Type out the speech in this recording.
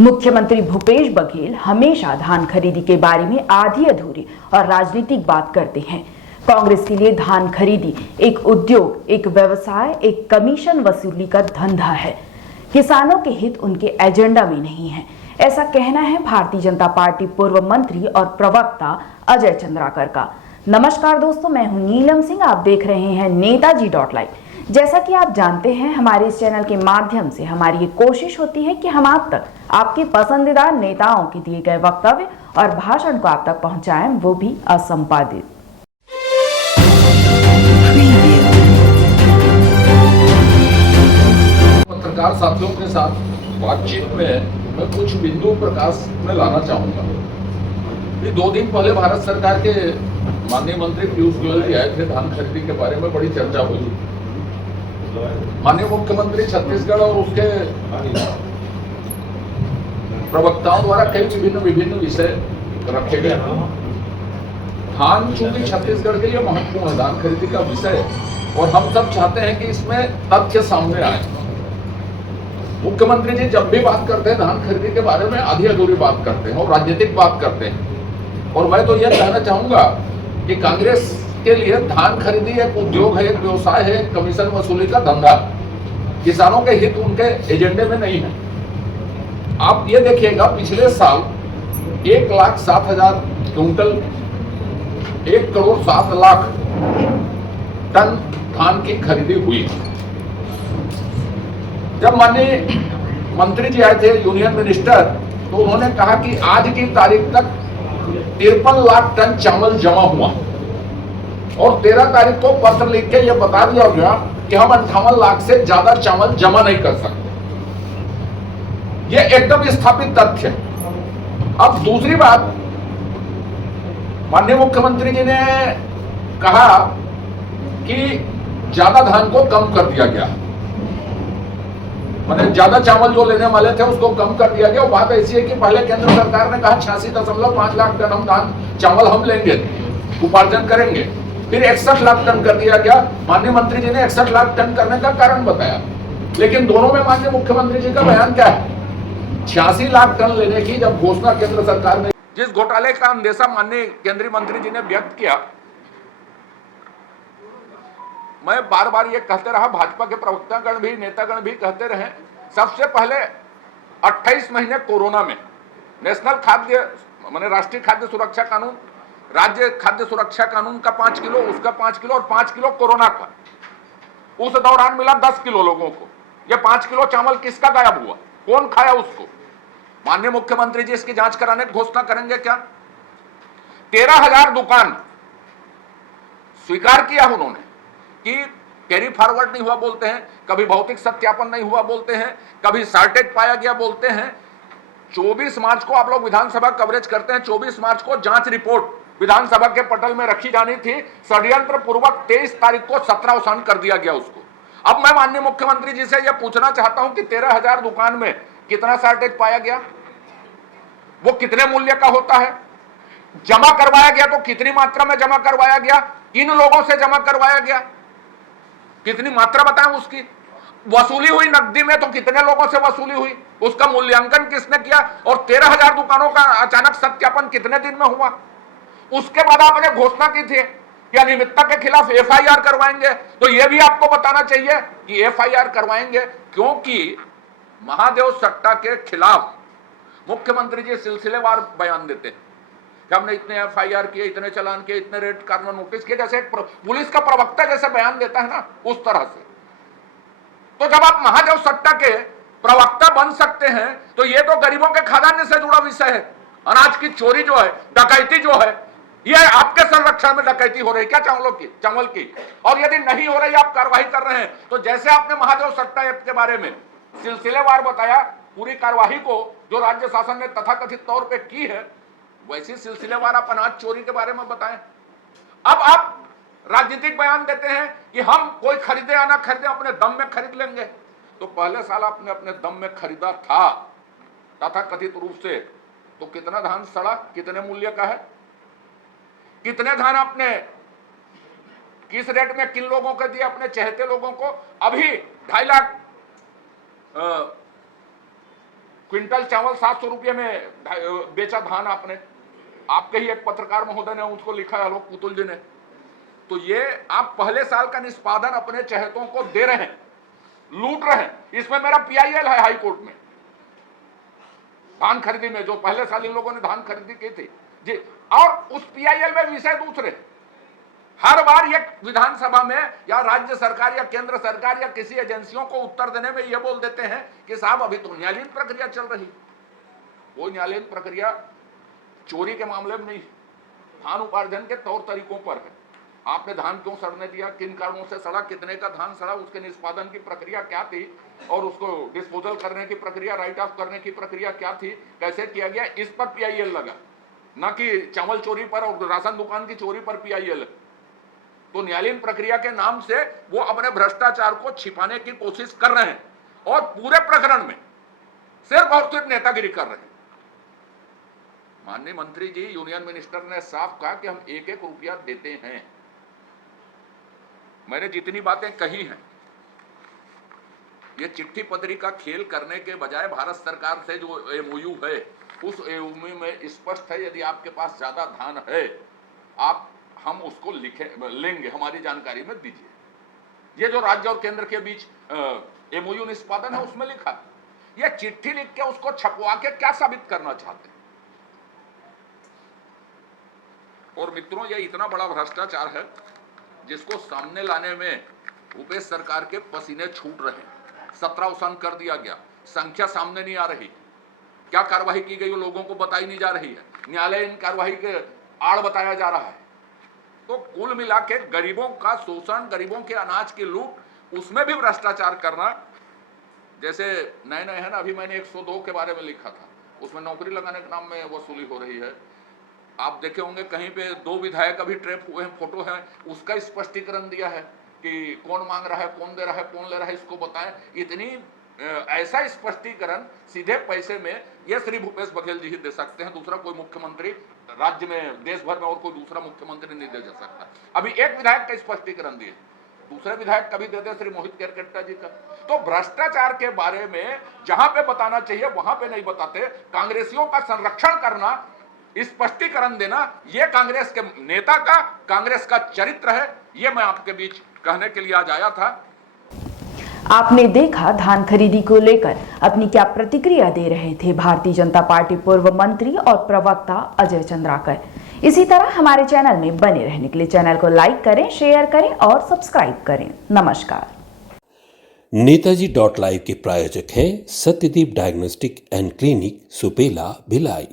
मुख्यमंत्री भूपेश बघेल हमेशा धान खरीदी के बारे में आधी अधूरी और राजनीतिक बात करते हैं। कांग्रेस के लिए धान खरीदी एक उद्योग, एक व्यवसाय, एक कमीशन वसूली का धंधा है। किसानों के हित उनके एजेंडा में नहीं है, ऐसा कहना है भारतीय जनता पार्टी पूर्व मंत्री और प्रवक्ता अजय चंद्राकर का। नमस्कार दोस्तों, मैं हूं नीलम सिंह, आप देख रहे हैं नेताजी.live। जैसा कि आप जानते हैं, हमारे इस चैनल के माध्यम से हमारी ये कोशिश होती है कि हम आप तक आपके पसंदीदा नेताओं के दिए गए वक्तव्य और भाषण को आप तक पहुंचाएं, वो भी असंपादित। पत्रकार साथियों के साथ बातचीत में मैं कुछ बिंदु प्रकाश में लाना चाहूंगा। 2 दिन पहले भारत सरकार के माननीय मंत्री पीयूष गोयल जी आए थे। धान खरीदी के बारे में बड़ी चर्चा हुई। माननीय मुख्यमंत्री छत्तीसगढ़ और उसके प्रवक्ताओं द्वारा कई विभिन्न विषय रखे गए। धान चूंकि छत्तीसगढ़ के लिए महत्वपूर्ण है, धान खरीदी का विषय, और हम सब चाहते हैं कि इसमें तथ्य सामने आए। मुख्यमंत्री जी जब भी बात करते हैं धान खरीदी के बारे में आधी अधूरी बात करते हैं और राजनीतिक बात करते हैं। और मैं तो यह कहना चाहूंगा कि कांग्रेस के लिए धान खरीदी एक उद्योग है, एक व्यवसाय है, कमीशन वसूली का धंधा। किसानों के हित उनके एजेंडे में नहीं है। आप ये देखिएगा, पिछले साल 1,07,000 क्विंटल 1,07,00,000 टन धान की खरीदी हुई। जब माननीय मंत्री जी आए थे, यूनियन मिनिस्टर, तो उन्होंने कहा कि आज की तारीख तक 53 लाख टन चावल जमा हुआ और 13 तारीख को पत्र लिख के यह बता दिया गया कि हम 58 लाख से ज्यादा चावल जमा नहीं कर सकते। यह एकदम स्थापित तथ्य है। अब दूसरी बात, माननीय मुख्यमंत्री जी ने कहा कि ज्यादा धान को कम कर दिया गया, मतलब ज्यादा चावल जो लेने वाले थे उसको कम कर दिया गया। और बात ऐसी है कि पहले केंद्र सरकार ने कहा 86.5 लाख टन हम धान चावल हम लेंगे, उपार्जन करेंगे, फिर 61 लाख टन कर दिया गया। माननीय मंत्री जी ने 61 लाख टन करने का कारण बताया, लेकिन दोनों में माननीय मुख्यमंत्री जी का बयान क्या है? 86 लाख टन लेने की जब घोषणा केंद्र सरकार ने, जिस घोटाले का अंदेशा माननीय केंद्रीय मंत्री जी ने व्यक्त किया, मैं बार बार ये कहते रहा, भाजपा के प्रवक्तागण भी, नेतागण भी कहते रहे। सबसे पहले 28 महीने कोरोना में नेशनल खाद्य माने राष्ट्रीय खाद्य सुरक्षा कानून, राज्य खाद्य सुरक्षा कानून का 5 किलो, उसका 5 किलो और 5 किलो कोरोना का, उस दौरान मिला 10 किलो लोगों को। ये 5 किलो चावल किसका गायब हुआ? कौन खाया उसको? माननीय मुख्यमंत्री जी इसकी जांच कराने की घोषणा करेंगे क्या? 13,000 दुकान स्वीकार किया उन्होंने कि कैरी फॉरवर्ड नहीं हुआ बोलते हैं, कभी भौतिक सत्यापन नहीं हुआ बोलते हैं, कभी शार्टेज पाया गया बोलते हैं। 24 मार्च को आप लोग विधानसभा कवरेज करते हैं, 24 मार्च को जांच रिपोर्ट विधानसभा के पटल में रखी जानी थी। षड्यंत्र पूर्वक 23 तारीख को 17 अवसान कर दिया गया उसको। अब मैं माननीय मुख्यमंत्री जी से यह पूछना चाहता हूं कि 13,000 दुकान में कितना शार्टेज पाया गया, वो कितने मूल्य का होता है, जमा करवाया गया तो कितनी मात्रा में जमा करवाया गया, किन लोगों से जमा करवाया गया, कितनी मात्रा बताएं उसकी, वसूली हुई नकदी में तो कितने लोगों से वसूली हुई, उसका मूल्यांकन किसने किया, और 13,000 दुकानों का अचानक सत्यापन कितने दिन में हुआ। उसके बाद आपने घोषणा की थी कि अनियमितता के खिलाफ एफआईआर करवाएंगे, तो यह भी आपको बताना चाहिए कि एफआईआर करवाएंगे, क्योंकि महादेव सट्टा के खिलाफ मुख्यमंत्री जी सिलसिलेवार बयान देते हैं कि हमने इतने एफआईआर किए, इतने चालान किए, इतने रेड कार्नर नोटिस किए, जैसे एक पुलिस का प्रवक्ता जैसे बयान देता है ना, उस तरह से। तो जब आप महादेव सट्टा के प्रवक्ता बन सकते हैं, तो ये तो गरीबों के खादान से जुड़ा विषय है। अनाज की चोरी जो है, डकैती जो है, ये आपके संरक्षण में डकैती हो रही है क्या चावल की? और यदि नहीं हो रही, आप कार्रवाई कर रहे हैं, तो जैसे आपने महादेव सट्टा एक्ट के बारे में सिलसिलेवार बताया, पूरी कार्रवाई को जो राज्य शासन ने तथाकथित तौर पे की है, वैसी सिलसिलेवार आप अनाज चोरी के बारे में बताएं। अब आप राजनीतिक बयान देते हैं कि हम कोई खरीदे या ना खरीदे, अपने दम में खरीद लेंगे। तो पहले साल आपने अपने दम में खरीदा था तथाकथित रूप से, तो कितना धान सड़ा, कितने मूल्य का है, कितने धान आपने किस रेट में किन लोगों को दिए, अपने चहेते लोगों को? अभी 2.5 लाख क्विंटल चावल 700 रुपये में बेचा धान आपने, आपके ही एक पत्रकार महोदय ने उसको लिखा है, आलोक पुतुल जी ने। तो ये आप पहले साल का निष्पादन अपने चहेतों को दे रहे हैं, लूट रहे हैं। इसमें मेरा पीआईएल है हाई कोर्ट में, धान खरीदी में जो पहले साल इन लोगों ने धान खरीदी की थी जी। और उस पीआईएल में विषय दूसरे, हर बार ये विधानसभा में या राज्य सरकार या केंद्र सरकार या किसी एजेंसियों को उत्तर देने में ये बोल देते हैं कि साहब अभी तो न्यायालयीन प्रक्रिया चल रही। कोई न्यायालयीन प्रक्रिया चोरी के मामले में नहीं, धान उपार्जन के तौर तरीकों पर है। आपने धान क्यों सड़ने दिया, किन कारणों से सड़ा, कितने का धान सड़ा, उसके निष्पादन की प्रक्रिया क्या थी, और उसको डिस्पोजल करने की प्रक्रिया, राइट ऑफ करने की प्रक्रिया क्या थी, कैसे किया गया, इस पर पीआईएल लगा, ना कि चावल चोरी पर और राशन दुकान की चोरी पर पीआईएल। तो न्यायालयीन प्रक्रिया के नाम से वो अपने भ्रष्टाचार को छिपाने की कोशिश कर रहे हैं और पूरे प्रकरण में सिर्फ और सिर्फ नेतागिरी कर रहे हैं। माननीय मंत्री जी, यूनियन मिनिस्टर ने साफ कहा कि हम एक एक रुपया देते हैं। मैंने जितनी बातें कही हैं, ये चिट्ठी पत्री का खेल करने के बजाय भारत सरकार से जो एमओयू है, उस एमओयू में स्पष्ट है, यदि आपके पास ज्यादा धान है हम उसको लेंगे, हमारी जानकारी में दीजिए। ये जो राज्य और केंद्र के बीच एमओयू निष्पादन है उसमें लिखा है। ये चिट्ठी लिख के उसको छपवा के क्या साबित करना चाहते हैं? और मित्रों, ये इतना बड़ा भ्रष्टाचार है जिसको सामने लाने में भूपेश सरकार के पसीने छूट रहे हैं। 17 अवसान कर दिया गया, संख्या सामने नहीं आ रही, क्या कार्रवाई की गई वो लोगों को बताई नहीं जा रही है, न्यायालय इन कार्रवाई के आड़ बताया जा रहा है। तो कुल मिला के गरीबों का शोषण, गरीबों के अनाज की लूट, उसमें भी भ्रष्टाचार करना। जैसे नए नए है ना, अभी मैंने 102 के बारे में लिखा था, उसमें नौकरी लगाने के नाम में वसूली हो रही है। आप देखे होंगे कहीं पे 2 विधायक अभी ट्रैप हुए हैं, फोटो है, उसका स्पष्टीकरण दिया है कि कौन मांग रहा है, कौन दे रहा है, कौन ले रहा है, इसको बताएं। इतनी ऐसा स्पष्टीकरण सीधे पैसे में ये श्री भूपेश बघेल जी ही दे सकते हैं, दूसरा कोई मुख्यमंत्री राज्य में, देश भर में और कोई दूसरा मुख्यमंत्री नहीं दे जा सकता। अभी एक विधायक का स्पष्टीकरण दिए, दूसरे विधायक कभी दे दे श्री मोहित केरकेट्टा जी का। तो भ्रष्टाचार के बारे में जहां पे बताना चाहिए वहां पे नहीं बताते। कांग्रेसियों का संरक्षण करना, स्पष्टीकरण देना, यह कांग्रेस के नेता का, कांग्रेस का चरित्र है। यह मैं आपके बीच कहने के लिए आज आया था। आपने देखा धान खरीदी को लेकर अपनी क्या प्रतिक्रिया दे रहे थे भारतीय जनता पार्टी पूर्व मंत्री और प्रवक्ता अजय चंद्राकर। इसी तरह हमारे चैनल में बने रहने के लिए चैनल को लाइक करें, शेयर करें और सब्सक्राइब करें। नमस्कार। नेताजी .live के प्रायोजक है Satyadeep diagnostic and clinic, Supela, Bhilai.